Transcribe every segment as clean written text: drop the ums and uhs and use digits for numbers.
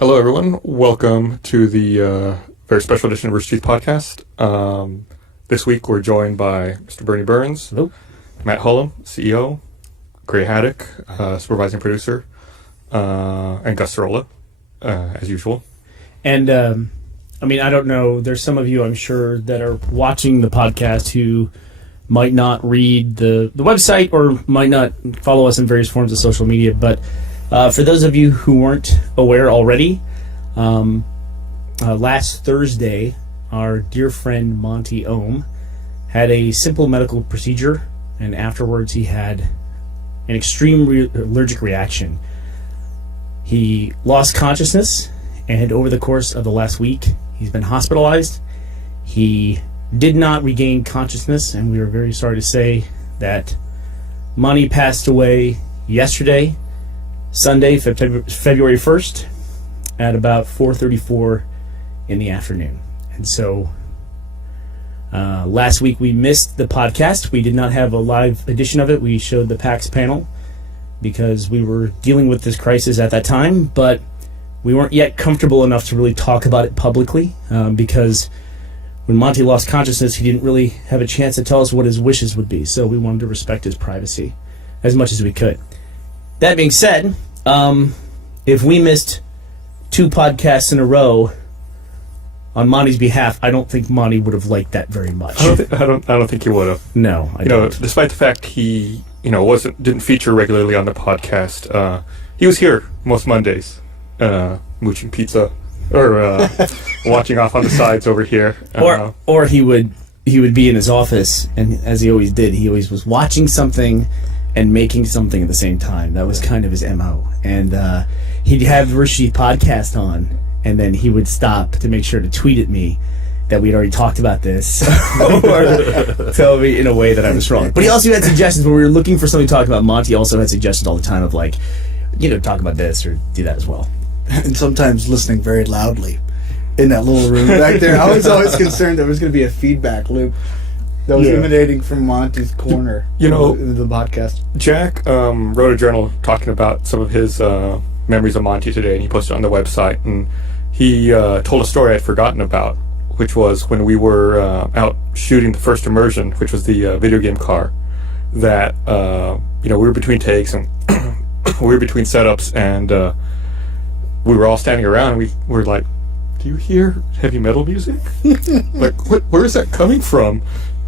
Hello, everyone. Welcome to the very special edition of Rooster Teeth podcast. This week, we're joined by Mr. Bernie Burns, Hello. Matt Hullum, CEO, Gray Haddock, supervising producer, and Gus Sorolla, as usual. And, I don't know, there's some of you, I'm sure, that are watching the podcast who might not read the website or might not follow us in various forms of social media, but for those of you who weren't aware already, last Thursday, our dear friend Monty Ohm had a simple medical procedure, and afterwards he had an extreme allergic reaction. He lost consciousness, and over the course of the last week, he's been hospitalized. He did not regain consciousness, and we are very sorry to say that Monty passed away yesterday, Sunday, February 1st, at about 4:34 in the afternoon. And so last week we missed the podcast. We did not have a live edition of it. We showed the PAX panel because we were dealing with this crisis at that time, but we weren't yet comfortable enough to really talk about it publicly because when Monty lost consciousness, he didn't really have a chance to tell us what his wishes would be, so we wanted to respect his privacy as much as we could. That being said, if we missed 2 podcasts in a row on Monty's behalf, I don't think Monty would have liked that very much. I don't think he would have. No, I don't. Despite the fact he, didn't feature regularly on the podcast, he was here most Mondays, mooching pizza or watching off on the sides over here. Or he would be in his office, and as he always did, he always was watching something and making something at the same time. That was kind of his MO. And he'd have the Rooster Teeth podcast on, and then he would stop to make sure to tweet at me that we'd already talked about this, or tell me in a way that I was wrong. But he also had suggestions when we were looking for something to talk about. Monty also had suggestions all the time of talk about this or do that as well. And sometimes listening very loudly in that little room back there. I was always concerned there was going to be a feedback loop that was emanating from Monty's corner in the podcast. Jack wrote a journal talking about some of his memories of Monty today, and he posted it on the website. And he told a story I'd forgotten about, which was when we were out shooting the first immersion, which was the video game car. That we were between takes and we were between setups, and we were all standing around. And we were like, "Do you hear heavy metal music? Where is that coming from?"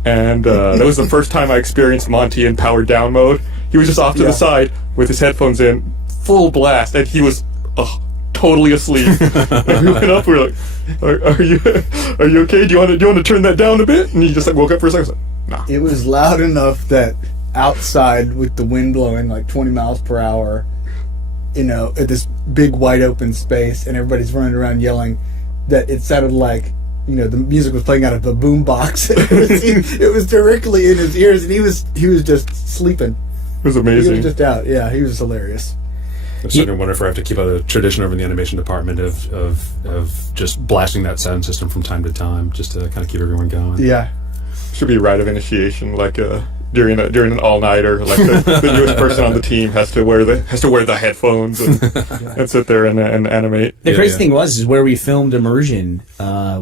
And that was the first time I experienced Monty in powered down mode. He was just off to the side with his headphones in, full blast, and he was totally asleep. And we went up, we were like, are you okay? Do you want to turn that down a bit? And he just woke up for a second. I was like, nah. It was loud enough that outside with the wind blowing 20 miles per hour, at this big wide open space, and everybody's running around yelling, that it sounded like the music was playing out of a boom box. It was directly in his ears, and he was just sleeping. It was amazing. He was just out. Yeah, he was hilarious. I starting to wonder if I have to keep a tradition over in the animation department of just blasting that sound system from time to time, just to kind of keep everyone going. Yeah, should be a rite of initiation, during an all-nighter, the newest person on the team has to wear the headphones and sit there and animate. The crazy thing is where we filmed Immersion,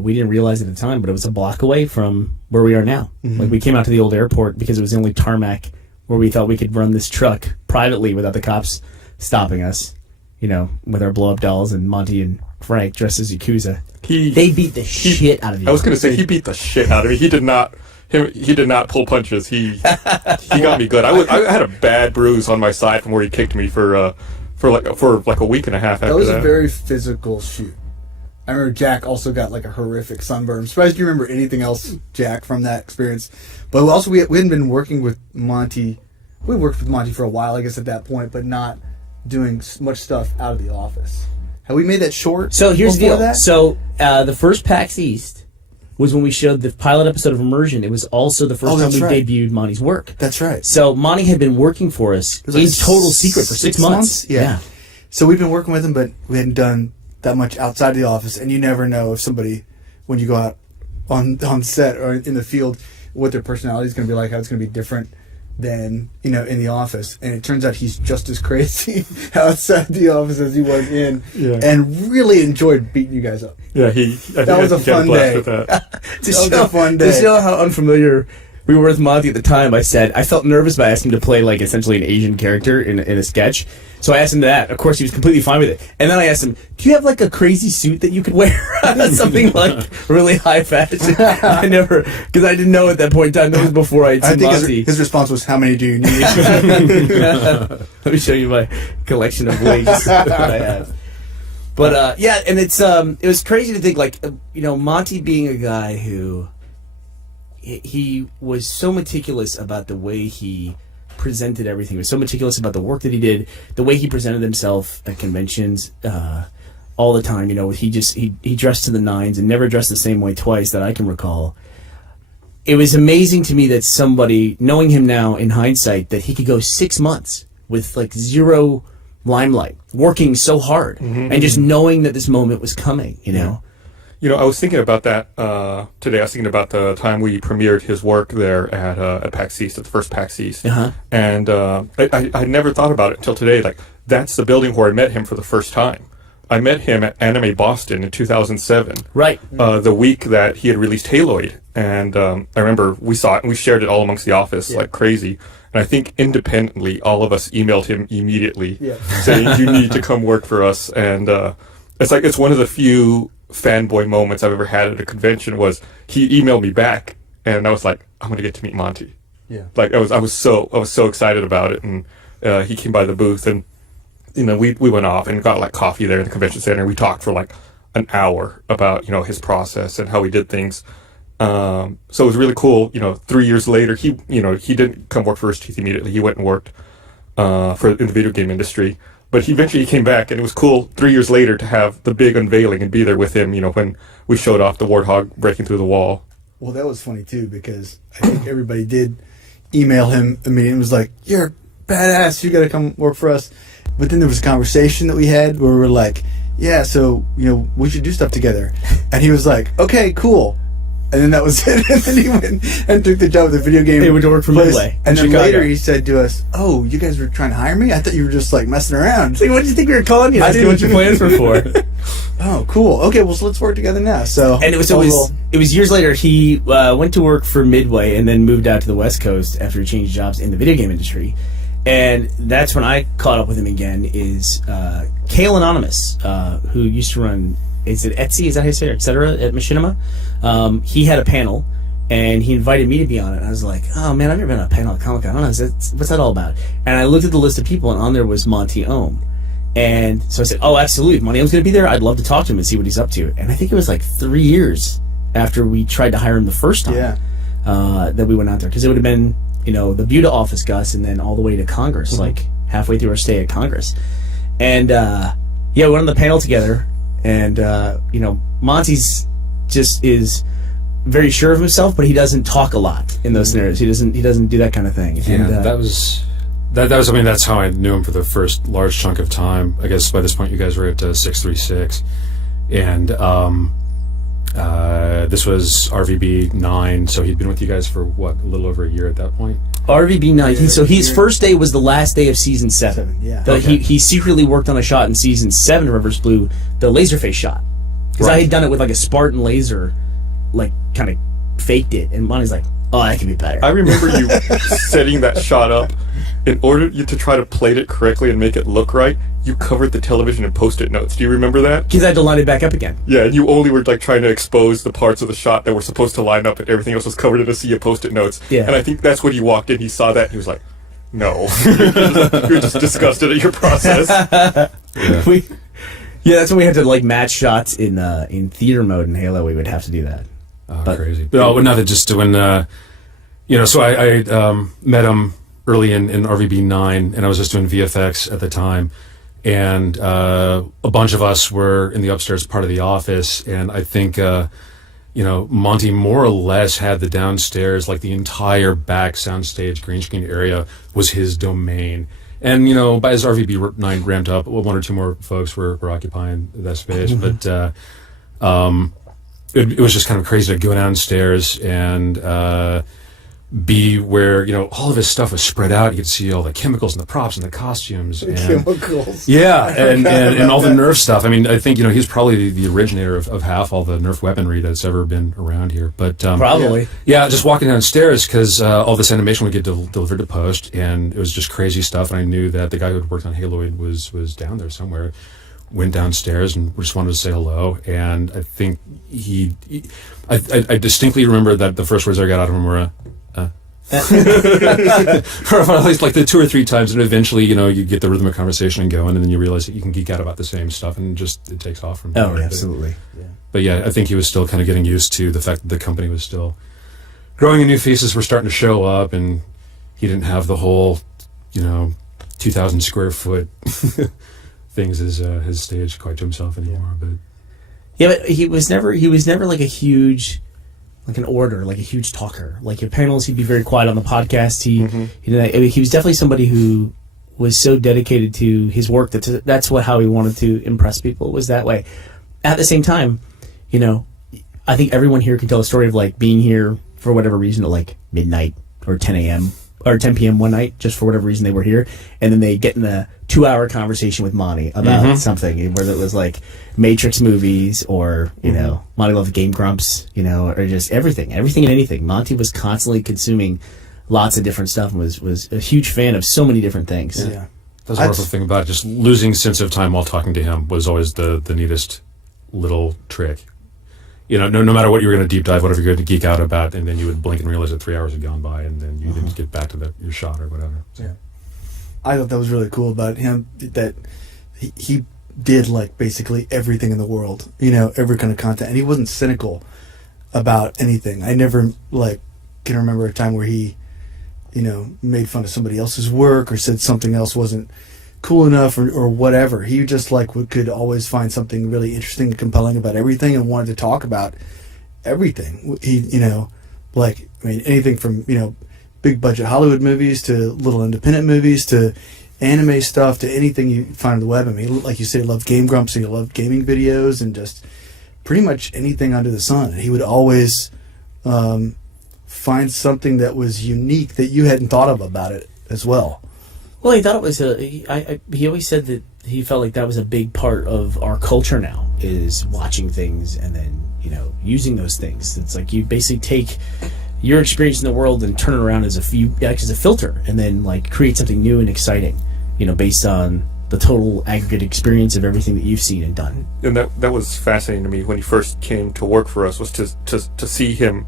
we didn't realize at the time, but it was a block away from where we are now. Mm-hmm. We came out to the old airport because it was the only tarmac where we thought we could run this truck privately without the cops stopping us, with our blow-up dolls and Monty and Frank dressed as Yakuza. They beat the shit out of you. I was going to say, he beat the shit out of me. He did not pull punches. He got me good. I had a bad bruise on my side from where he kicked me for a week and a half after that. That was a very physical shoot. I remember Jack also got a horrific sunburn. I'm surprised you remember anything else, Jack, from that experience. But also we hadn't been working with Monty. We worked with Monty for a while, I guess, at that point, but not doing much stuff out of the office. Have we made that short? So here's the deal. That? So the first PAX East was when we showed the pilot episode of Immersion. It was also the first time we debuted Monty's work. That's right. So Monty had been working for us in total secret for 6 months. Yeah. So we've been working with him, but we hadn't done that much outside of the office. And you never know if somebody, when you go out on set or in the field, what their personality is going to be like, how it's going to be different than in the office, and it turns out he's just as crazy outside the office as he was in, and really enjoyed beating you guys up. Yeah, that was a fun day. To show how unfamiliar we were with Monty at the time, I said I felt nervous by asking him to play like essentially an Asian character in a sketch. So I asked him that. Of course, he was completely fine with it. And then I asked him, "Do you have like a crazy suit that you could wear? Something like really high fashion?" I never, because I didn't know at that point in time. That was before I had seen Monty. His response was, "How many do you need?" Let me show you my collection of wigs that I have. But and it was crazy to think Monty being a guy who he was so meticulous about the way he presented everything. He was so meticulous about the work that he did, the way he presented himself at conventions all the time. He dressed to the nines and never dressed the same way twice that I can recall. It was amazing to me that somebody, knowing him now in hindsight, that he could go 6 months with like zero limelight, working so hard, and just knowing that this moment was coming, I was thinking about that today. I was thinking about the time we premiered his work there at PAX East, at the first PAX East. And I never thought about it until today. Like, that's the building where I met him for the first time. I met him at Anime Boston in 2007. Right. The week that he had released Haloid. And I remember we saw it and we shared it all amongst the office like crazy. And I think independently, all of us emailed him immediately saying, "You need to come work for us." And it's one of the few fanboy moments I've ever had at a convention. Was he emailed me back, and I was like, "I'm going to get to meet Monty." Yeah. Like I was so excited about it, and he came by the booth, and we went off and got like coffee there in the convention center. And we talked for like an hour about his process and how he did things. So it was really cool. 3 years later, he didn't come work for Rooster Teeth immediately. He went and worked in the video game industry. But he eventually came back, and it was cool 3 years later to have the big unveiling and be there with him, when we showed off the warthog breaking through the wall. Well, that was funny, too, because I think everybody did email him immediately and was like, "You're badass, you got to come work for us." But then there was a conversation that we had where we were like, "Yeah, so, we should do stuff together." And he was like, "Okay, cool." And then that was it. And then he went and took the job at the video game. He went to work for Midway. And then later he said to us, "Oh, you guys were trying to hire me? I thought you were just like messing around." Like, what did you think we were calling you? I didn't know what your plans were for. Oh, cool. Okay, well, so let's work together now. So, and it was years later. He went to work for Midway and then moved out to the West Coast after he changed jobs in the video game industry. And that's when I caught up with him again. Is Kale Anonymous, who used to run, is it Etsy? Is that how you say it? Etc. at Machinima. He had a panel, and he invited me to be on it. And I was like, "Oh man, I've never been on a panel at Comic-Con. I don't know, what's that all about?" And I looked at the list of people, and on there was Monty Ohm. And so I said, "Oh, absolutely, if Monty Ohm's going to be there, I'd love to talk to him and see what he's up to." And I think it was like 3 years after we tried to hire him the first time that we went out there, because it would have been the Buda office, Gus, and then all the way to Congress, like halfway through our stay at Congress. And we went on the panel together, and Monty's just is very sure of himself, but he doesn't talk a lot in those scenarios. He doesn't do that kind of thing. Yeah, and that was. I mean, that's how I knew him for the first large chunk of time. I guess by this point you guys were at 636, and this was RVB 9. So he'd been with you guys for a little over a year at that point. RVB 9. So his first day was the last day of season 7. Yeah. He secretly worked on a shot in season 7 of Reverse Blue, the Laserface shot, because I had done it with like a Spartan laser, like kind of faked it, and Monty's like, "Oh, that can be better." I remember you setting that shot up. In order to try to plate it correctly and make it look right, you covered the television in Post-it notes. Do you remember that? Because I had to line it back up again. Yeah, and you only were like trying to expose the parts of the shot that were supposed to line up, and everything else was covered in a sea of Post-it notes. Yeah. And I think that's when he walked in, he saw that, and he was like, "No." You're just disgusted at your process. That's when we had to like match shots in theater mode in Halo. We would have to do that. Oh, crazy. No, not that just when, so I met him early in RVB 9, and I was just doing VFX at the time, and a bunch of us were in the upstairs part of the office, and I think Monty more or less had the downstairs, like the entire back soundstage green screen area was his domain. And by as RVB 9 ramped up, one or two more folks were occupying that space, but it was just kind of crazy to go downstairs and be where, all of his stuff was spread out. You could see all the chemicals and the props and the costumes. And, Chemicals. yeah, and all the Nerf stuff. I mean, I think, he's probably the originator of half all the Nerf weaponry that's ever been around here. But Probably. yeah, just walking downstairs, because all this animation would get delivered to post, and it was just crazy stuff. And I knew that the guy who had worked on Haloid was down there somewhere. Went downstairs and just wanted to say hello. And I think I distinctly remember that the first words I got out of him were, or at least like the 2 or 3 times, and eventually, you get the rhythm of conversation and going, and then you realize that you can geek out about the same stuff, and it takes off from there. Oh, absolutely. But yeah, I think he was still kind of getting used to the fact that the company was still growing, and new faces were starting to show up, and he didn't have the whole, 2,000 square foot things as his stage quite to himself anymore. But yeah, but he was never like a huge, like an orator, like a huge talker. Like at panels, he'd be very quiet. On the podcast, he was definitely somebody who was so dedicated to his work that's how he wanted to impress people, was that way. At the same time, I think everyone here can tell a story of like being here for whatever reason at like midnight or 10 a.m. or 10 p.m. one night, just for whatever reason they were here, and then they get in a 2-hour conversation with Monty about something, whether it was like Matrix movies or, Monty loved Game Grumps, or just everything and anything. Monty was constantly consuming lots of different stuff and was a huge fan of so many different things. Yeah. That's a wonderful thing about it. Just losing sense of time while talking to him was always the neatest little trick. No matter what you were going to deep dive, whatever you're going to geek out about, and then you would blink and realize that 3 hours had gone by, and then you didn't get back to your shot or whatever. So. Yeah. I thought that was really cool about him, that he did like basically everything in the world, every kind of content, and he wasn't cynical about anything. I never can remember a time where he, made fun of somebody else's work or said something else wasn't cool enough or whatever. He just could always find something really interesting and compelling about everything and wanted to talk about everything. He, anything from, big budget Hollywood movies to little independent movies to anime stuff to anything you find on the web. I mean, like you said, he loved Game Grumps, he loved gaming videos and just pretty much anything under the sun. He would always find something that was unique that you hadn't thought of about it as well. Well, he thought it was he always said that he felt like that was a big part of our culture now, is watching things and then, using those things. It's like you basically take your experience in the world and turn it around as a filter, and then create something new and exciting, based on the total aggregate experience of everything that you've seen and done. And that was fascinating to me when he first came to work for us, was to see him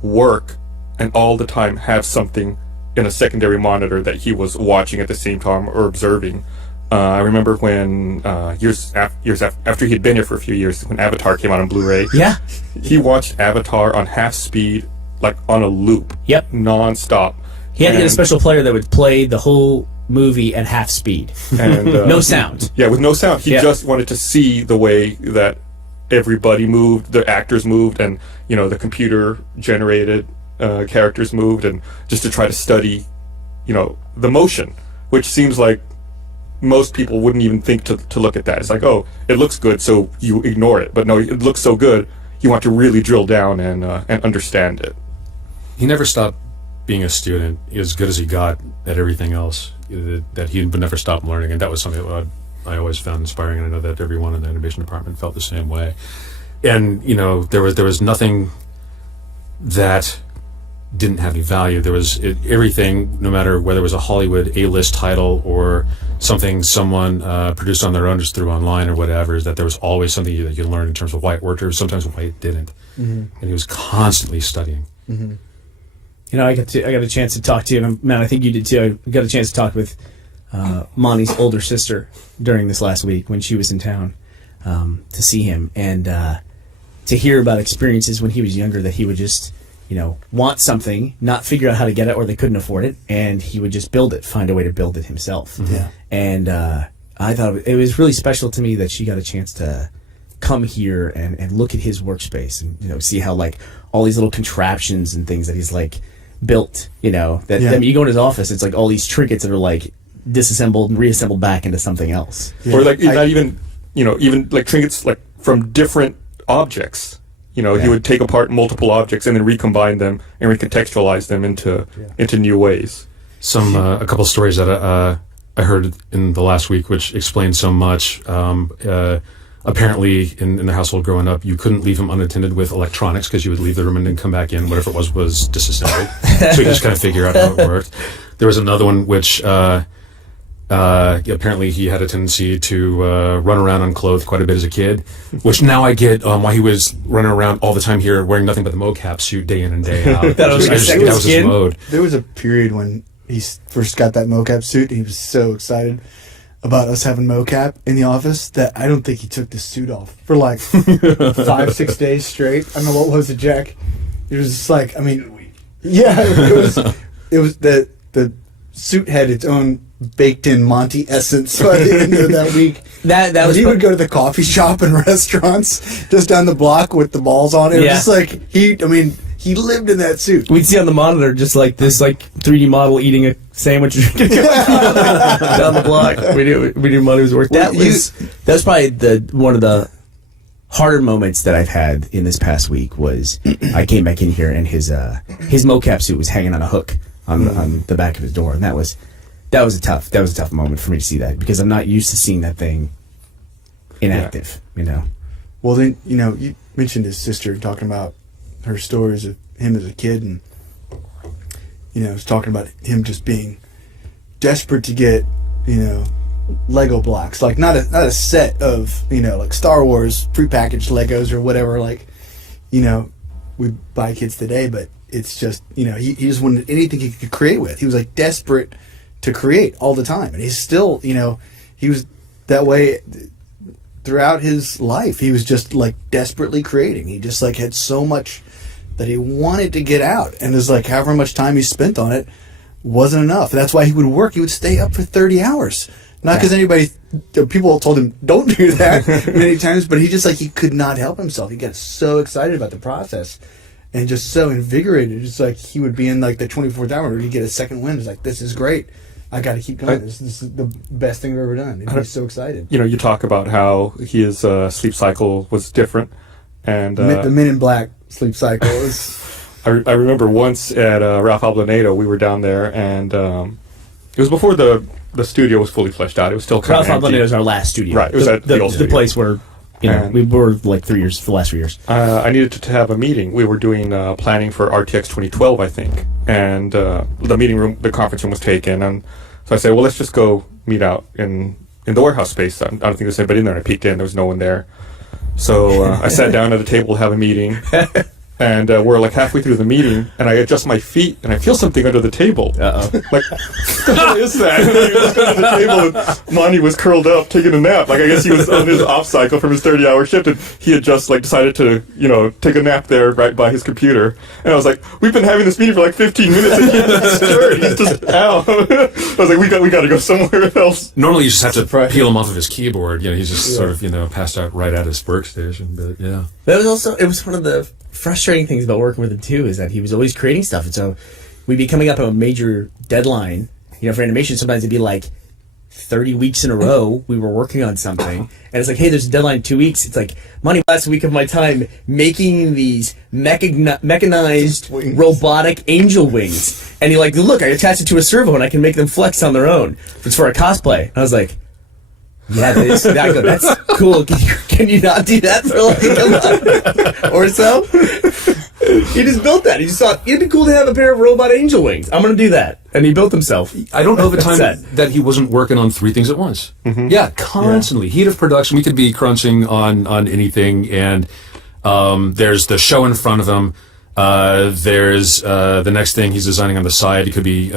work and all the time have something in a secondary monitor that he was watching at the same time or observing. I remember when years after he'd been here for a few years, when Avatar came out on Blu-ray. Yeah, he watched Avatar on half speed, on a loop. Yep, non-stop. He had to get a special player that would play the whole movie at half speed, and no sound. Yeah, with no sound. He just wanted to see the way that everybody moved, the actors moved, and the computer generated characters moved, and just to try to study, the motion, which seems like most people wouldn't even think to look at that. It's like, oh, it looks good, so you ignore it. But no, it looks so good, you want to really drill down and understand it. He never stopped being a student, as good as he got at everything else, that he would never stop learning, and that was something that I always found inspiring, and I know that everyone in the animation department felt the same way. And, there was nothing that didn't have any value. There was everything, no matter whether it was a Hollywood A-list title or something someone produced on their own just through online or whatever, is that there was always something that you could learn in terms of why it worked or sometimes why it didn't. And he was constantly studying. I got a chance to talk to you, and Matt, I think you did too. I got a chance to talk with Monty's older sister during this last week when she was in town to see him, and to hear about experiences when he was younger that he would just want something, not figure out how to get it, or they couldn't afford it, and he would just build it, find a way to build it himself. Yeah. And I thought it was really special to me that she got a chance to come here and look at his workspace and see how all these little contraptions and things that he's built. That you go in his office, it's all these trinkets that are disassembled and reassembled back into something else. Yeah. Or not even even trinkets from different objects. He would take apart multiple objects and then recombine them and recontextualize them into new ways. A couple stories that I heard in the last week, which explained so much. Apparently, in the household growing up, you couldn't leave him unattended with electronics because you would leave the room and then come back in. Whatever it was disassembled. So you just kind of figure out how it worked. There was another one which apparently he had a tendency to run around unclothed quite a bit as a kid, which now I get why he was running around all the time here wearing nothing but the mocap suit day in and day out. That was his mode. There was a period when he first got that mocap suit, and he was so excited about us having mocap in the office that I don't think he took the suit off for like 5-6 days straight. I don't know what was it, Jack. It was just like, I mean, yeah, it was the suit had its own baked-in Monty essence by the end of that week. That was he would go to the coffee shop and restaurants just down the block with the balls on it. It was just like he lived in that suit. We'd see on the monitor just like this 3D model eating a sandwich down the block. We knew money was worth. That was probably one of the harder moments that I've had in this past week. Was I came back in here and his mocap suit was hanging on a hook on the back of his door, and that was a tough moment for me to see that, because I'm not used to seeing that thing inactive. Well, then you mentioned his sister talking about her stories of him as a kid, and was talking about him just being desperate to get Lego blocks, like not a set of like Star Wars prepackaged Legos or whatever, like we buy kids today, but it's just he just wanted anything he could create with. He was like desperate to create all the time, and he's still he was that way throughout his life. He was just like desperately creating. He just like had so much that he wanted to get out, and it's like however much time he spent on it wasn't enough. And that's why he would work. He would stay up for 30 hours. Not because people told him don't do that many times, but he just he could not help himself. He got so excited about the process and just so invigorated. It's like he would be in like the 24th hour where he'd get a second wind. It's like, this is great. I got to keep going. This is the best thing I've ever done. He'd be so excited. You talk about how his sleep cycle was different, and the Men in Black sleep cycle is. I remember once at Ralph Ablanedo, we were down there, and it was before the studio was fully fleshed out. It was still kind of Ralph Ablanedo was our last studio. Right, it was at the old studio. Place where we were like 3 years for the last 3 years. I needed to have a meeting. We were doing planning for RTX 2012, I think, and the meeting room, the conference room was taken, and so I said, well, let's just go meet out in the warehouse space. I don't think there's anybody in there. I peeked in, there was no one there. So I sat down at a table to have a meeting, and we're like halfway through the meeting, and I adjust my feet, and I feel something under the table. Uh-oh. Like, what is that? And I looked under the table, and Monty was curled up, taking a nap. Like, I guess he was on his off cycle from his 30-hour shift, and he had just, decided to, take a nap there right by his computer. And I was like, we've been having this meeting for 15 minutes, and he hasn't stirred. He's just out. I was like, we got to go somewhere else. Normally, you just have to peel him off of his keyboard. He's just sort of, passed out right at his workstation. But, yeah. But it was one of the frustrating things about working with him too, is that he was always creating stuff, and so we'd be coming up on a major deadline. For animation, sometimes it'd be 30 weeks in a row we were working on something, and it's like, hey, there's a deadline in 2 weeks. It's like, Monty, last week of my time making these mechanized robotic angel wings, and you're like, look, I attach it to a servo and I can make them flex on their own. It's for a cosplay. And I was like, yeah, that's cool. Can you not do that for a month or so? He just built that. He just thought, it'd be cool to have a pair of robot angel wings. I'm going to do that. And he built himself. I don't know of a time that he wasn't working on 3 things at once. Mm-hmm. Yeah, constantly. Yeah. Heat of production. We could be crunching on anything, and there's the show in front of him. There's the next thing he's designing on the side. It could be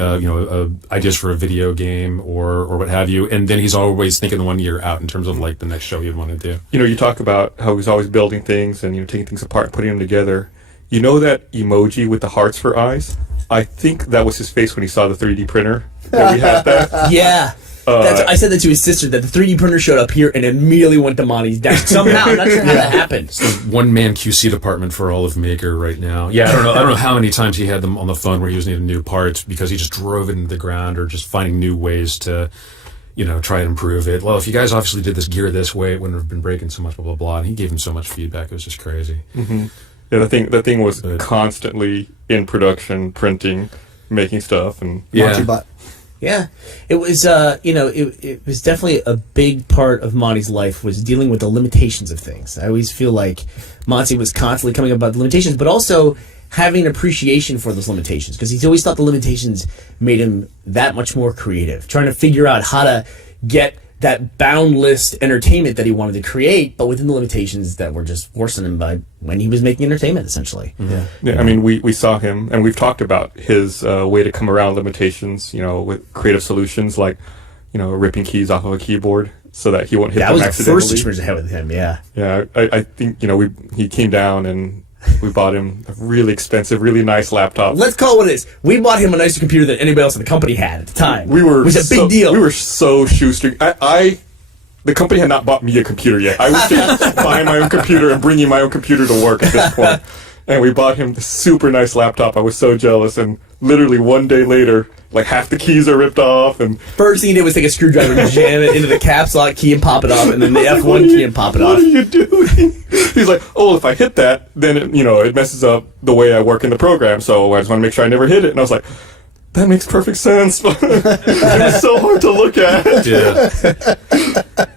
ideas for a video game or what have you. And then he's always thinking 1 year out in terms of the next show he'd want to do. You talk about how he's always building things and taking things apart and putting them together. You know that emoji with the hearts for eyes? I think that was his face when he saw the 3D printer that we had that. Yeah. I said that to his sister, that the 3D printer showed up here and immediately went to Monty's desk. Somehow, I'm not sure how that happened. It's the one-man QC department for all of Maker right now. Yeah, I don't know how many times he had them on the phone where he was needing new parts because he just drove it into the ground or just finding new ways to, try and improve it. Well, if you guys obviously did this gear this way, it wouldn't have been breaking so much, blah, blah, blah. And he gave him so much feedback. It was just crazy. Mm-hmm. Yeah, the thing was constantly in production, printing, making stuff. And Yeah, it was. It was definitely a big part of Monty's life was dealing with the limitations of things. I always feel like Monty was constantly coming up about the limitations, but also having an appreciation for those limitations, because he's always thought the limitations made him that much more creative, trying to figure out how to get that boundless entertainment that he wanted to create, but within the limitations that were just forcing him by when he was making entertainment, essentially. Mm-hmm. Yeah. I mean, we saw him, and we've talked about his way to come around limitations, with creative solutions like, ripping keys off of a keyboard so that he won't hit them accidentally. That was the first experience I had with him, yeah. Yeah, I think, he came down and we bought him a really expensive, really nice laptop. Let's call it what it is. We bought him a nicer computer than anybody else in the company had at the time. It was a big deal. We were so shoestring. The company had not bought me a computer yet. I was just buying my own computer and bringing my own computer to work at this point. And we bought him this super nice laptop. I was so jealous. And literally one day later, like half the keys are ripped off. And first thing he did was take a screwdriver and jam it into the caps lock key and pop it off, and then the F1 key and pop it off. What are you doing? He's like, oh, if I hit that, then it messes up the way I work in the program. So I just want to make sure I never hit it. And I was like, that makes perfect sense. But it's so hard to look at. Yeah.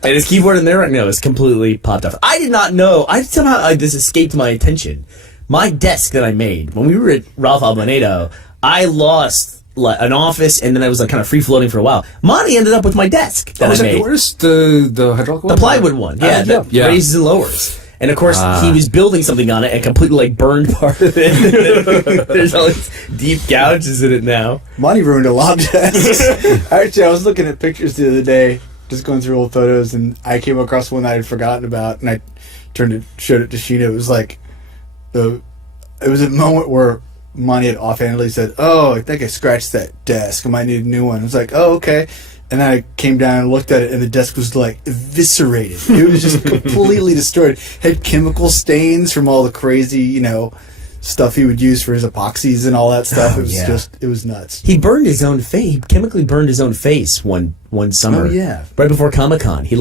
And his keyboard in there right now is completely popped off. I did not know. This escaped my attention. My desk that I made when we were at Ralph Albonedo, I lost an office, and then I was kind of free floating for a while. Monty ended up with my desk that I made. Where's the hydraulic one? The plywood one, that raises and lowers. And of course, he was building something on it and completely burned part of it. There's all these deep gouges in it now. Monty ruined a lot of desks. Actually, I was looking at pictures the other day, just going through old photos, and I came across one that I had forgotten about, and I showed it to Sheena. It was like it was a moment where Monty had offhandedly said, "Oh, I think I scratched that desk. I might need a new one." I was like, "Oh, okay." And then I came down and looked at it, and the desk was eviscerated. It was just completely destroyed. Had chemical stains from all the crazy, stuff he would use for his epoxies and all that stuff. It was nuts. He burned his own face. He chemically burned his own face one summer. Oh, yeah. Right before Comic-Con. He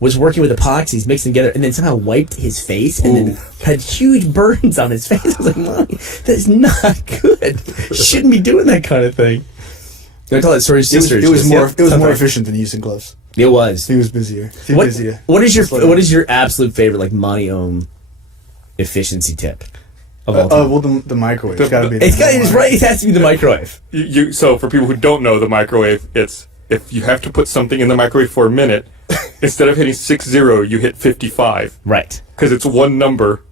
was working with epoxies, mixed them together, and then somehow wiped his face and then had huge burns on his face. I was like, Mommy, that is not good. You shouldn't be doing that kind of thing. Did I tell that story to sisters? It was more efficient than using gloves. It was. He was busier. What is your absolute favorite Monty Ohm efficiency tip? The microwave. It's got to be. It has to be the microwave. So for people who don't know the microwave, it's if you have to put something in the microwave for a minute, instead of hitting 60, you hit 55. Right. Because it's one number,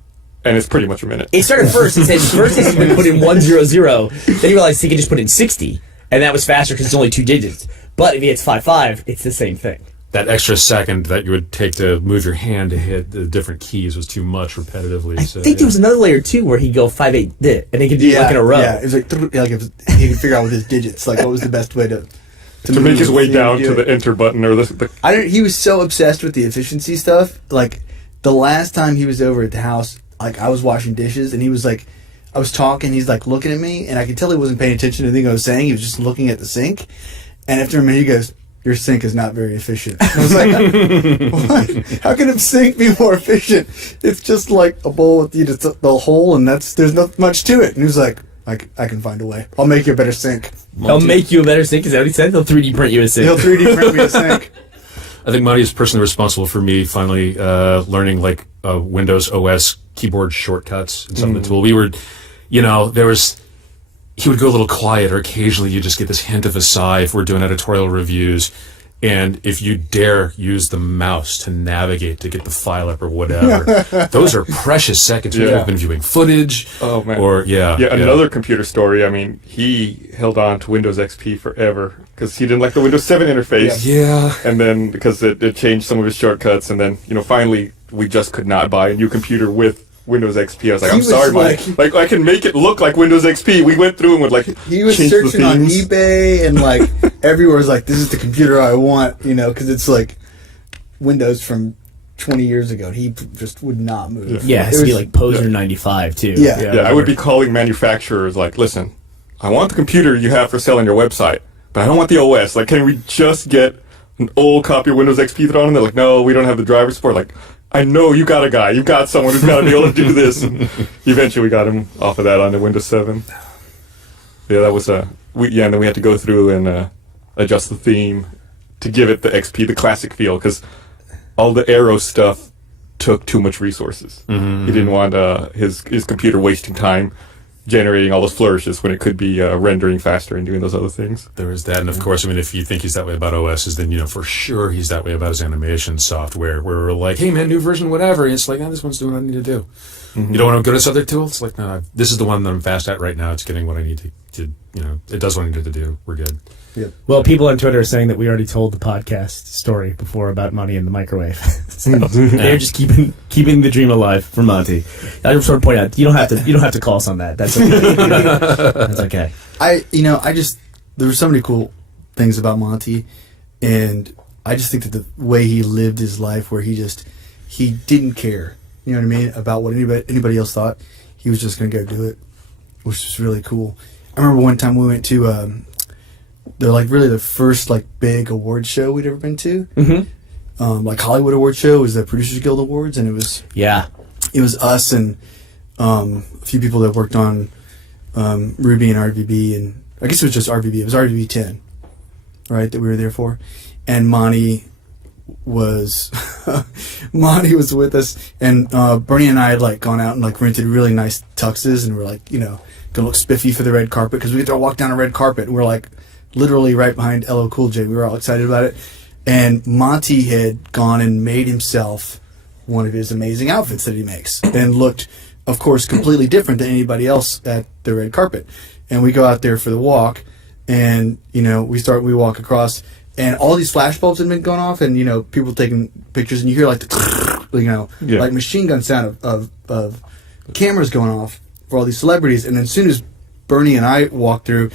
and it's pretty much a minute. It started first. It said first he could put in 100. Then he realized he could just put in 60, and that was faster because it's only 2 digits. But if he hits 55, it's the same thing. That extra second that you would take to move your hand to hit the different keys was too much repetitively. I think there was another layer too where he'd go 5-8, and he could do in a row. Yeah, it was he could figure out with his digits what was the best way to make his way down to the enter button or he was so obsessed with the efficiency stuff. The last time he was over at the house, I was washing dishes, and he was I was talking, he's looking at me, and I could tell he wasn't paying attention to anything I was saying. He was just looking at the sink, and after a minute he goes, "Your sink is not very efficient." And I was like, "What? How can a sink be more efficient? It's just like a bowl with the hole, and there's not much to it." And he was like, I can find a way. I'll make you a better sink. I'll make you a better sink? Is that what he said? He'll 3D print you a sink. He'll 3D print me a sink. I think Monty is personally responsible for me finally learning Windows OS keyboard shortcuts and some of the tool. We were, he would go a little quiet, or occasionally you just get this hint of a sigh if we're doing editorial reviews. And if you dare use the mouse to navigate to get the file up or whatever, those are precious seconds. We've been viewing footage. Oh, man. Or, another computer story. I mean, he held on to Windows XP forever because he didn't like the Windows 7 interface. Yeah. And then because it changed some of his shortcuts. And then, finally, we just could not buy a new computer with Windows XP. I was like, I'm sorry, Mike. I can make it look like Windows XP. We went through and would he was searching on eBay and everywhere was this is the computer I want, because it's Windows from 20 years ago. He just would not move. Yeah, it has to be Poser 95 too. Yeah, I would be calling manufacturers listen, I want the computer you have for sale on your website, but I don't want the OS. Can we just get an old copy of Windows XP thrown on, and they're like, no, we don't have the driver support. Like, I know you got a guy. You've got someone who's got to be able to do this. And eventually we got him off of that onto Windows 7. Yeah, that was and then we had to go through and adjust the theme to give it the XP, the classic feel, because all the Aero stuff took too much resources. He didn't want his computer wasting time generating all those flourishes when it could be rendering faster and doing those other things. There is that, and of course, I mean, if you think he's that way about OSs, then for sure he's that way about his animation software. Where we're like, hey man, new version, whatever. And it's like, this one's doing what I need to do. You don't want to go to this other tool? It's like, no, this is the one that I'm fast at right now. It's getting what I need to it does what I need to do. We're good. Yep. Well, people on Twitter are saying that we already told the podcast story before about Monty in the microwave. So they're just keeping the dream alive for Monty. I just want to point out, you don't have to call us on that. That's okay. That's okay. There were so many cool things about Monty, and I just think that the way he lived his life, where he didn't care, you know what I mean, about what anybody else thought. He was just going to go do it, which was really cool. I remember one time we went to the first big award show we'd ever been to. Hollywood award show was the Producers Guild Awards, and it was us and a few people that worked on Ruby and RVB, and I guess it was just RVB. It was RVB 10, right, that we were there for, and Monty was with us, and Bernie and I had gone out and rented really nice tuxes, and we're gonna look spiffy for the red carpet because we get to walk down a red carpet, and we're literally right behind LL Cool J. We were all excited about it. And Monty had gone and made himself one of his amazing outfits that he makes, and looked, of course, completely different than anybody else at the red carpet. And we go out there for the walk, and we walk across, and all these flash bulbs had been going off, and people taking pictures, and you hear like machine gun sound of cameras going off for all these celebrities. And then as soon as Bernie and I walked through,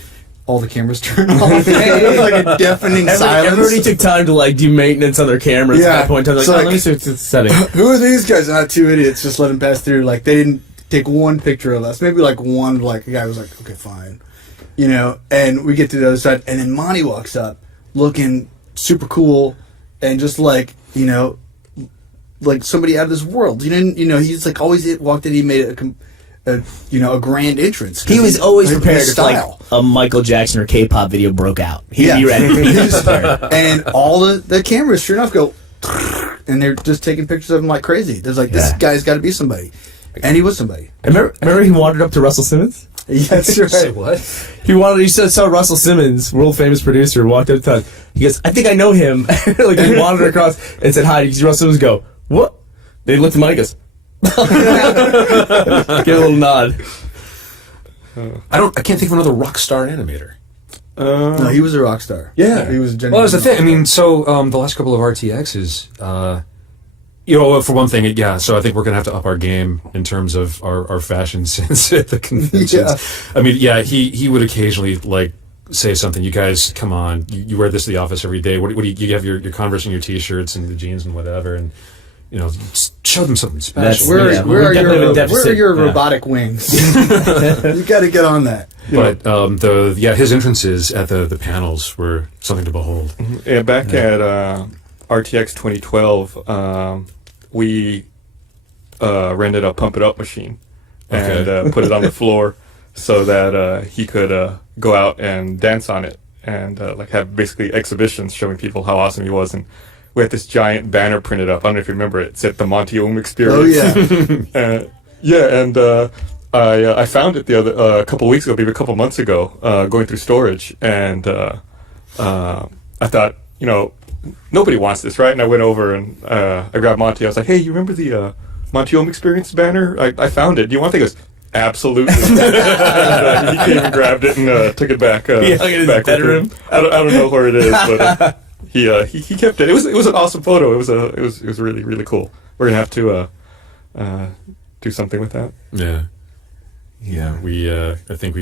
all the cameras turned off. It was like a deafening silence. Everybody took time to do maintenance on their cameras at that point. Let me see what's the setting. Who are these guys? And not two idiots just let them pass through. They didn't take one picture of us. Maybe one, a guy was like, okay, fine. And we get to the other side, and then Monty walks up looking super cool and just like somebody out of this world. He's always walked in, he made a grand entrance. He was always prepared if a Michael Jackson or K-pop video broke out. He'd be ready. And all the cameras, sure enough, go, and they're just taking pictures of him like crazy. There's this guy's got to be somebody, and he was somebody. Remember he wandered up to Russell Simmons? Yeah, that's right. Say what? He saw Russell Simmons, world famous producer, walked up to him. He goes, I think I know him. He wandered across and said hi. Russell Simmons go, what? They looked at Mike and goes, give a little nod. I can't think of another rockstar animator. No, he was a rock star. Yeah, he was. Well, that's the thing. I mean, so the last couple of RTXs, for one thing, So I think we're gonna have to up our game in terms of our fashion sense at the conventions. Yeah. I mean, he would occasionally say something. You guys, come on, you wear this to the office every day. What do you have your Converse and your T-shirts and the jeans and whatever, and show them something special. Where are your robotic wings? You got to get on that. But his entrances at the panels were something to behold. Yeah, back at RTX 2012, we rented a Pump It Up machine and put it on the floor so that he could go out and dance on it and have basically exhibitions showing people how awesome he was. And we had this giant banner printed up. I don't know if you remember it. It said the Monty Ohm Experience. Oh, yeah. I found it a couple weeks ago, maybe a couple months ago, going through storage. And I thought, nobody wants this, right? And I went over and I grabbed Monty. I was like, hey, you remember the Monty Ohm Experience banner? I found it. Do you want it? He goes, absolutely. And, he came and grabbed it and took it back. In his bedroom. I don't know where it is, but he kept it. It was an awesome photo. It was really, really cool. We're gonna have to do something with that. Yeah. We I think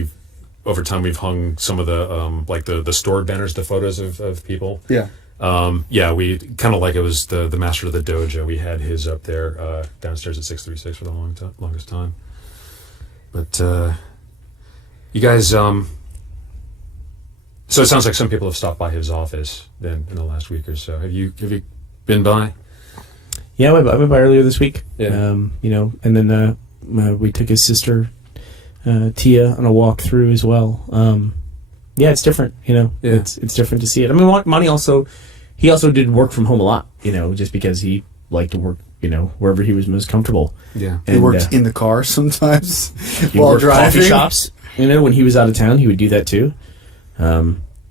over time we've hung some of the stored banners to photos of people. Yeah. We kind of it was the master of the dojo. We had his up there downstairs at 636 for the longest time. But you guys, So it sounds like some people have stopped by his office then in the last week or so. Have you been by? Yeah, I went by earlier this week. Yeah. And then we took his sister Tia on a walk through as well. Yeah, it's different. Yeah. It's different to see it. I mean, Monty also did work from home a lot. Just because he liked to work. Wherever he was most comfortable. Yeah. He worked in the car sometimes He while worked driving. coffee shops. When he was out of town, he would do that too.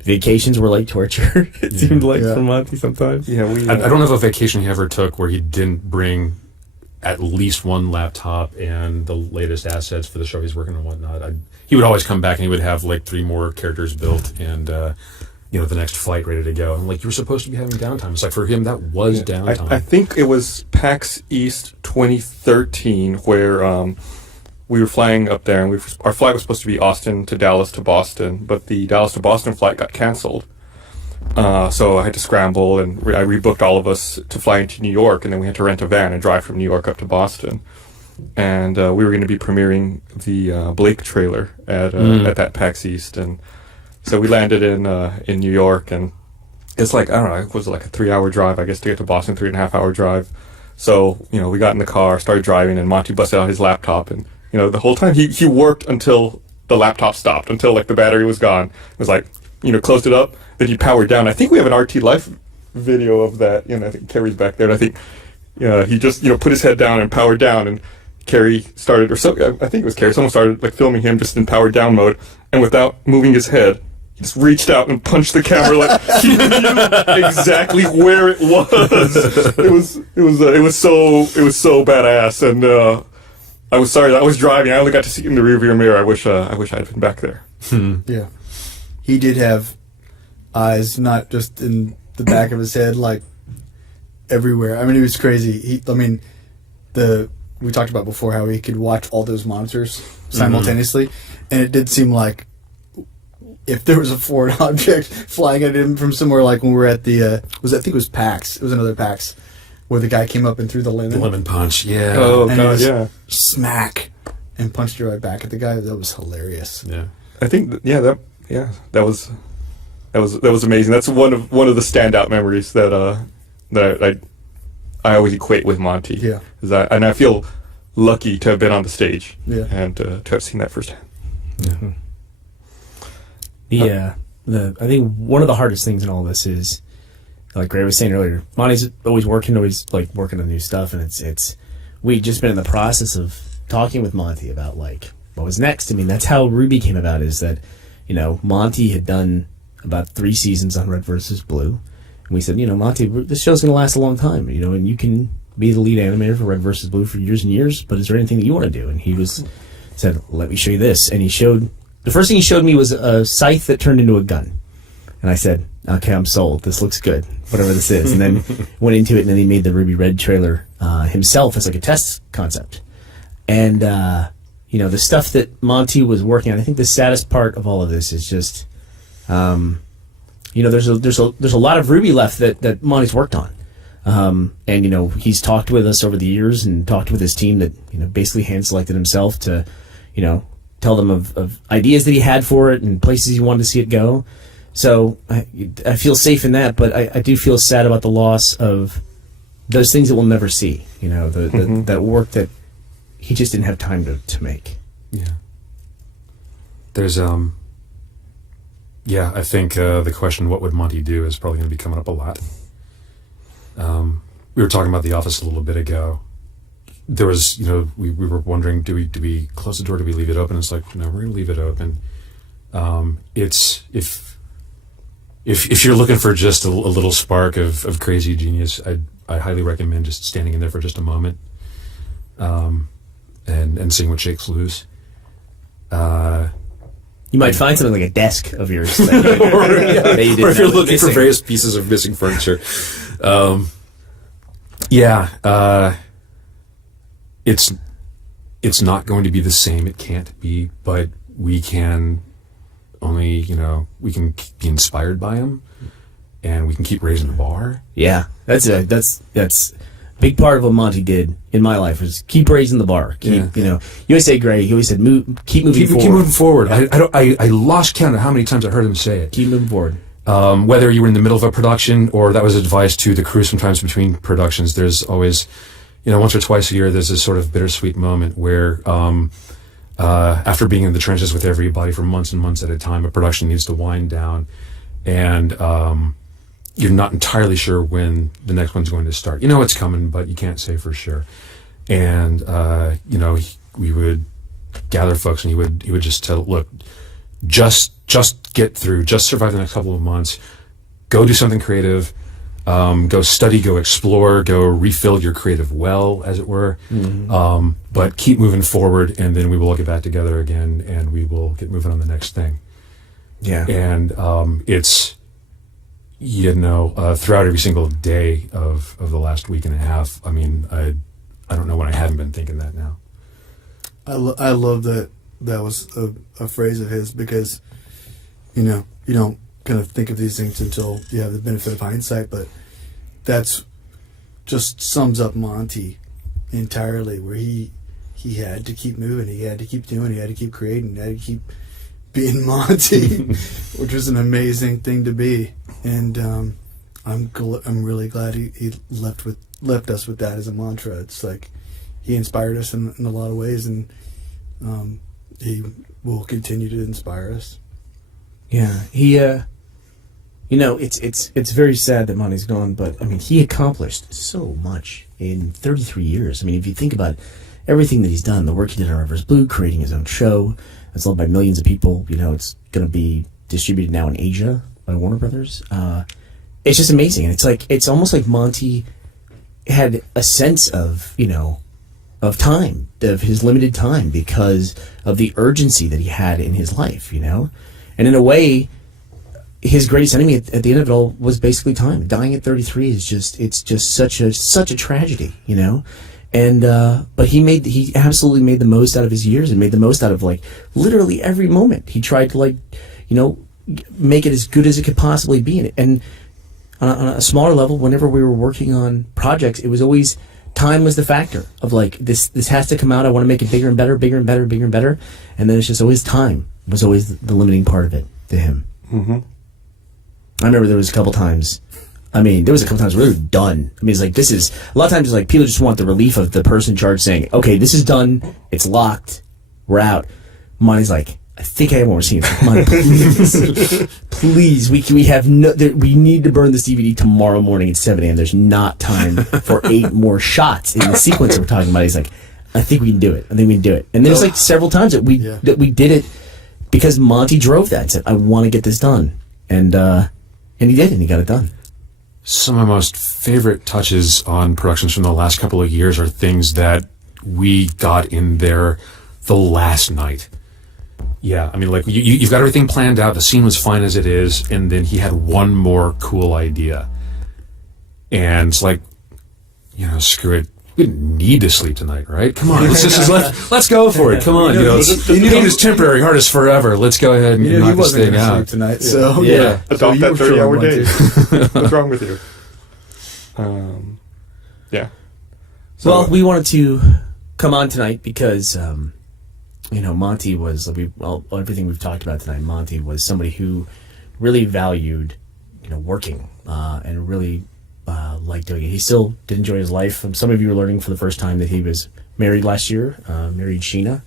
Vacations were like torture. It seemed like for Monty sometimes. Yeah, I don't know of a vacation he ever took where he didn't bring at least one laptop and the latest assets for the show he's working on and whatnot. He would always come back and he would have like 3 more characters built and the next flight ready to go. And like, you were supposed to be having downtime. It's like, for him, that was downtime. I think it was PAX East 2013 where we were flying up there, and our flight was supposed to be Austin to Dallas to Boston, but the Dallas to Boston flight got canceled. So I had to scramble, and I rebooked all of us to fly into New York, and then we had to rent a van and drive from New York up to Boston. And we were going to be premiering the Blake trailer at that PAX East, and so we landed in New York, and it's like, I don't know, it was like a 3-hour drive, I guess, to get to Boston, 3.5-hour drive. So, we got in the car, started driving, and Monty busted out his laptop, and, the whole time he worked until the laptop stopped, until, like, the battery was gone. It was like, closed it up, then he powered down. I think we have an RT Life video of that, I think Kerry's back there, and I think he just, put his head down and powered down, and Kerry started, I think it was Kerry, someone started, like, filming him just in powered down mode, and without moving his head, he just reached out and punched the camera like he knew exactly where it was. It was so badass, and I was sorry that I was driving. I only got to see it in the rearview mirror. I wish I had been back there. Yeah, he did have eyes, not just in the back of his head, like everywhere. I mean, it was crazy. We talked about before how he could watch all those monitors simultaneously, and it did seem like if there was a foreign object flying at him from somewhere, like when we were at the, I think it was PAX. It was another PAX where the guy came up and threw the lemon. The lemon punch, yeah. Oh, and God, yeah. Smack. And punched it right back at the guy. That was hilarious. Yeah. I think, that was amazing. That's one of the standout memories that I always equate with Monty. Yeah. And I feel lucky to have been on the stage. Yeah. And to have seen that firsthand. Mm-hmm. I think one of the hardest things in all this is, like Gray was saying earlier, Monty's always working on new stuff, and we've just been in the process of talking with Monty about like what was next. I mean, that's how Ruby came about, is that, Monty had done about 3 seasons on Red versus Blue, and we said, Monty, this show's going to last a long time, and you can be the lead animator for Red versus Blue for years and years, but is there anything that you want to do? And he said, let me show you this, and the first thing he showed me was a scythe that turned into a gun. And I said, okay, I'm sold. This looks good, whatever this is. And then went into it, and then he made the Ruby Red trailer himself as like a test concept. And, the stuff that Monty was working on, I think the saddest part of all of this is just, there's a lot of Ruby left that Monty's worked on. And, he's talked with us over the years and talked with his team that, basically hand-selected himself to, tell them of ideas that he had for it and places he wanted to see it go. So I feel safe in that, but I do feel sad about the loss of those things that we'll never see. That work that he just didn't have time to make. Yeah. There's I think the question, what would Monty do, is probably going to be coming up a lot. We were talking about The Office a little bit ago. There was, we were wondering, do we close the door, do we leave it open? It's like, no, we're going to leave it open. It's, if you're looking for just a little spark of crazy genius, I highly recommend just standing in there for just a moment, and seeing what shakes loose. You might find something like a desk of yours. Or if you're looking for various pieces of missing furniture. It's not going to be the same. It can't be, but we can only, we can be inspired by him, and we can keep raising the bar. Yeah, that's big part of what Monty did in my life was keep raising the bar. Keep, you always say, Gray, you always said, keep moving forward. Keep moving forward. I lost count of how many times I heard him say it. Keep moving forward. Whether you were in the middle of a production or that was advice to the crew sometimes between productions, there's always, once or twice a year, there's this sort of bittersweet moment where after being in the trenches with everybody for months and months at a time, a production needs to wind down, and you're not entirely sure when the next one's going to start. You know it's coming, but you can't say for sure. And we would gather folks, and he would just tell, look, just get through, just survive the next couple of months, go do something creative, go study, go explore, go refill your creative well, as it were. Mm-hmm. But keep moving forward, and then we will get back together again, and we will get moving on the next thing. Yeah. And it's, throughout every single day of the last week and a half, I mean, I don't know when I haven't been thinking that now. I love that was a phrase of his, because, you don't kind of think of these things until you have the benefit of hindsight, but that's just sums up Monty entirely, where he had to keep moving, he had to keep doing, he had to keep creating, he had to keep being Monty, which was an amazing thing to be. And I'm really glad he left us with that as a mantra. It's like he inspired us in a lot of ways, and he will continue to inspire us. Yeah, he. It's very sad that Monty's gone, but I mean, he accomplished so much in 33 years. I mean, if you think about everything that he's done, the work he did on Rivers Blue, creating his own show that's loved by millions of people. It's going to be distributed now in Asia by Warner Brothers. It's just amazing, and it's almost like Monty had a sense of of time, of his limited time, because of the urgency that he had in his life, and in a way, his greatest enemy at the end of it all was basically time. Dying at 33 is just such a tragedy, And but he absolutely made the most out of his years, and made the most out of literally every moment. He tried to make it as good as it could possibly be. And on a smaller level, whenever we were working on projects, it was always time was the factor of this has to come out. I want to make it bigger and better, bigger and better, bigger and better. And then it's just always time was always the limiting part of it to him. Mm-hmm. I remember there was a couple times where we were done. I mean, it's this is, a lot of times people just want the relief of the person in charge saying, okay, this is done, it's locked, we're out. Monty's I think I have one more scene. Come on, please, we need to burn this DVD tomorrow morning at 7 a.m. There's not time for 8 more shots in the sequence that we're talking about. He's I think we can do it. And there's several times that we did it because Monty drove that and said, I want to get this done. And he did, and he got it done. Some of my most favorite touches on productions from the last couple of years are things that we got in there the last night. Yeah, I mean, you've got everything planned out. The scene was fine as it is, and then he had one more cool idea. And it's screw it. We didn't need to sleep tonight, right? Come on, let's go for it. Come on, pain is temporary, heart is forever. Let's go ahead and knock this thing out tonight. So yeah. Adopt that 30-hour day. day. What's wrong with you? Yeah. So, well, we wanted to come on tonight because Monty was everything we've talked about tonight. Monty was somebody who really valued working and really liked doing it. He still did enjoy his life. Some of you are learning for the first time that he was married last year, married Sheena.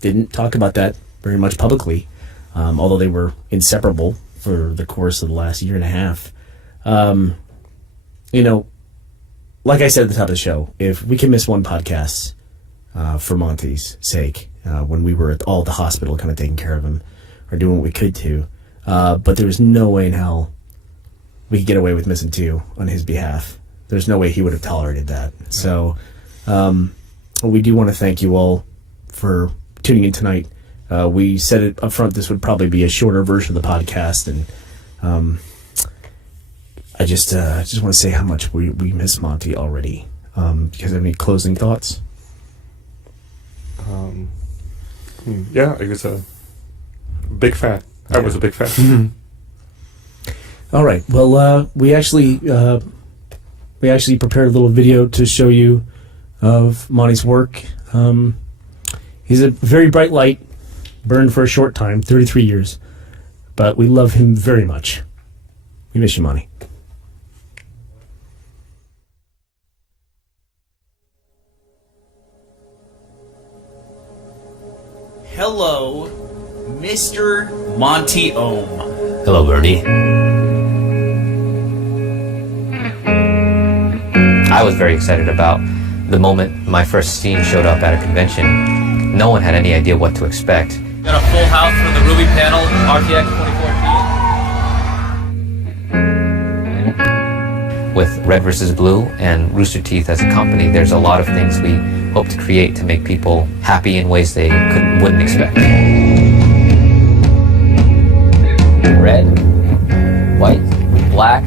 Didn't talk about that very much publicly, although they were inseparable for the course of the last year and a half. Like I said at the top of the show, if we can miss one podcast for Monty's sake, when we were at the hospital kind of taking care of him or doing what we could to, but there was no way in hell we could get away with missing 2 on his behalf. There's no way he would have tolerated that. So we do want to thank you all for tuning in tonight. We said it up front, this would probably be a shorter version of the podcast, and I just want to say how much we miss Monty already. Do you guys have any closing thoughts? Yeah, he was a big fan. I was a big fan. All right. Well, we actually we actually prepared a little video to show you of Monty's work. He's a very bright light, burned for a short time, 33 years, but we love him very much. We miss you, Monty. Hello, Mr. Monty Ohm. Hello, Bernie. I was very excited about the moment my first scene showed up at a convention. No one had any idea what to expect. Got a full house for the Ruby panel, RTX 2014. With Red vs. Blue and Rooster Teeth as a company, there's a lot of things we hope to create to make people happy in ways they wouldn't expect. Red, white, black,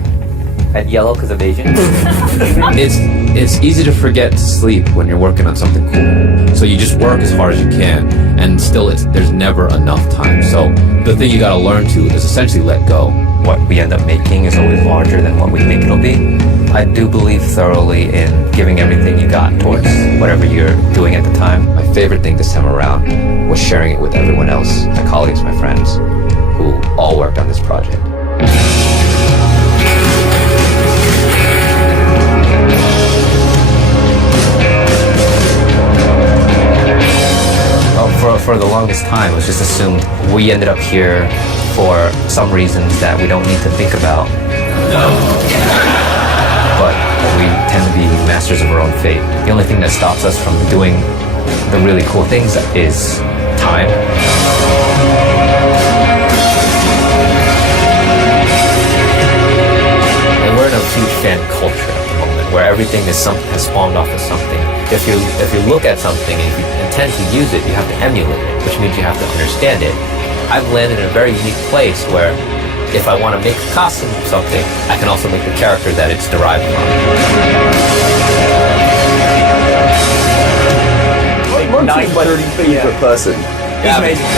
and yellow because of Asian. It's easy to forget to sleep when you're working on something cool. So you just work as hard as you can, and still there's never enough time. So the thing you gotta learn to is essentially let go. What we end up making is always larger than what we think it'll be. I do believe thoroughly in giving everything you got towards whatever you're doing at the time. My favorite thing this time around was sharing it with everyone else, my colleagues, my friends, who all worked on this project. For the longest time, it was just assumed we ended up here for some reasons that we don't need to think about. But we tend to be masters of our own fate. The only thing that stops us from doing the really cool things is time. And we're in a huge fan culture at the moment, where everything has spawned off of something. If you look at something and if you intend to use it, you have to emulate it, which means you have to understand it. I've landed in a very unique place where if I want to make a costume of something, I can also make the character that it's derived from. Monty's 30 favorite person. He's amazing.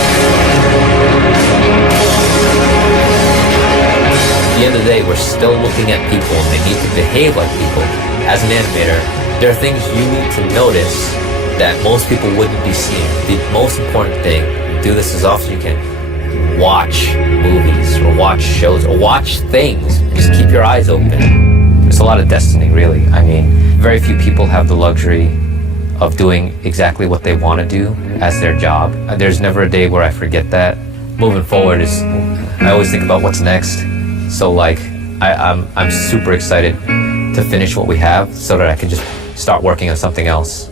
At the end of the day, we're still looking at people and they need to behave like people. As an animator, there are things you need to notice that most people wouldn't be seeing. The most important thing, do this as often as you can, watch movies or watch shows or watch things. Just keep your eyes open. It's a lot of destiny, really. I mean, very few people have the luxury of doing exactly what they want to do as their job. There's never a day where I forget that. Moving forward I always think about what's next. So like, I'm super excited to finish what we have so that I can just start working on something else.